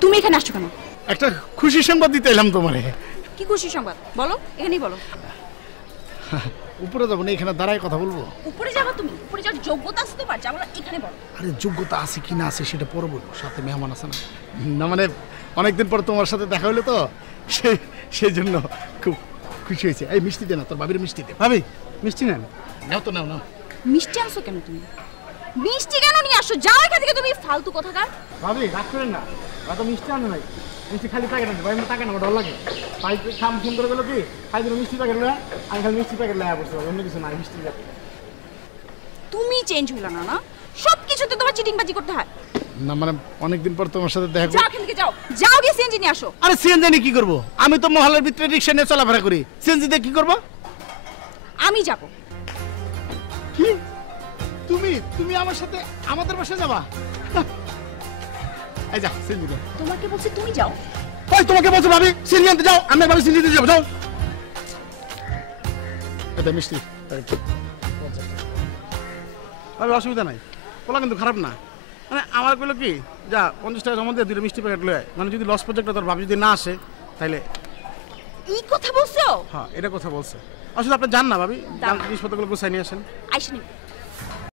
তুমি এখানে আসছো কেন? একটা খুশি সংবাদ দিতে এলাম তোমারে। কি খুশি সংবাদ বলো, এখানেই বলো। উপরে যাবো না, এখানে দাঁড়ায় কথা বলবো। উপরে যাবা তুমি? উপরে যাওয়ার যোগ্যতা আছে তোমার? যাবো না, এখানে বলো। আরে যোগ্যতা আছে কি না আছে সেটা পরে বলবো, সাথে মেহমান আছে না। না মানে অনেকদিন পর তোমার সাথে দেখা হলো তো, সেই জন্য খুব খুশি হয়েছে। এই মিষ্টি দে না, তোর ভাবির মিষ্টি দে। ভাবি মিষ্টি নেন। নাও তো, নাও নাও। মিষ্টি আনছো কেন তুমি? মিষ্টি কেন নিয়ে আসো? যাও এখান থেকে তুমি, ফালতু কথাকার। ভাবি রাগ করেন না, অত মিষ্টি আনে নাই, মিষ্টি খালি প্যাকেট আছে। ভাই টাকা না ডর লাগে। ভাই খাম ফোন করে গেলো কি খাই দিল মিষ্টি প্যাকেট না, আমি খালি মিষ্টি প্যাকেট লাগা বসে, অন্য কিছু নাই। মিষ্টি প্যাকেট তুমি চেঞ্জ হইলা না, না সব কিছুতে তোমার চিটিংবাজি করতে হয়। না মানে অনেকদিন পর তোমার সাথে দেখা। যাও এখান থেকে, যাও যাও, গিয়ে সিএনজি নিয়ে আসো। আরে সিএনজি নিয়ে কি করবো? আমি তো মহলের ভিতরে রিক্সা নিয়ে চলাফেরা করি, সিএনজি দিয়ে কি করবো? আমি যাব। কি তুমি আমার সাথে আমাদের বাসায় যাবা? এই যা সিএনজি দে। তোমাকে বলছি তুমি যাও। ওই তোমাকে বলছো ভাবি সিএনজি আনতে যাও, আমি ভাবি সিএনজি দিয়ে যাবো, যাও। এটা মিষ্টি ভাবি অসুবিধা নাই, বলা কিন্তু খারাপ না। মানে আমার কইলো কি যা 50 টাকা জমা দিয়ে দুটো মিষ্টি প্যাকেট লয়ে, মানে যদি লস প্রজেক্টটা তোর ভাবি যদি না আসে তাইলে। এই কথা বলছো? হ্যাঁ এটা কথা বলছে। আসলে আপনি জান না ভাবি, জিনিসপত্রগুলো গুছাই নিয়ে আসেন। আইসা নিবি।